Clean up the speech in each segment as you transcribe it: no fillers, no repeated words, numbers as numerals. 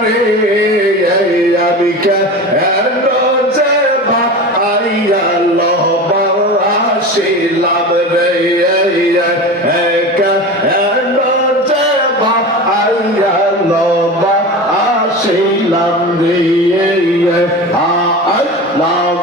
রে আমি কেন যে আইয়া লবাসিলাম রে কেন যে আইয়া লবাসিলাম রে আল্লাহ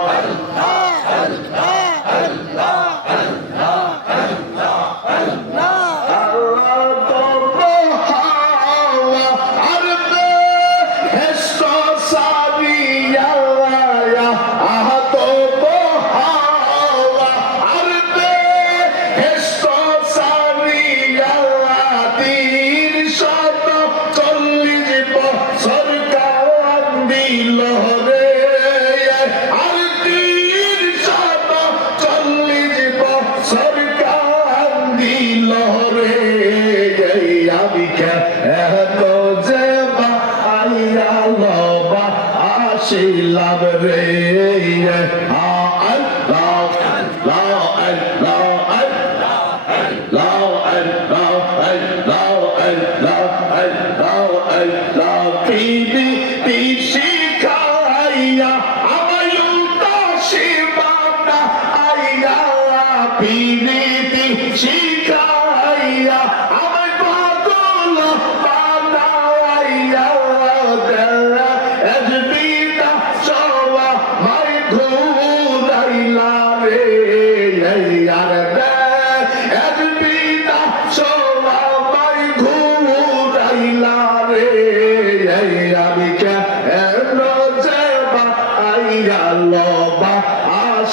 শিলাম রে আল্লাহ আল্লাহ আল্লাহ আল্লাহ আল্লাহ আল্লাহ আল্লাহ আল্লাহ আল্লাহ পিবি পিশিখাইয়া আমায় উদাসীনা আইয়া পিবি পিশিখাইয়া আমায় পাগল বানাইয়া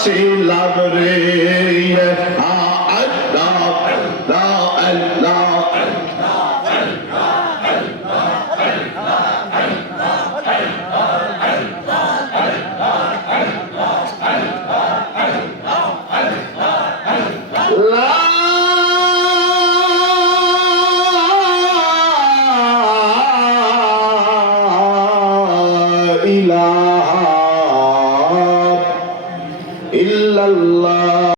শিলাম রে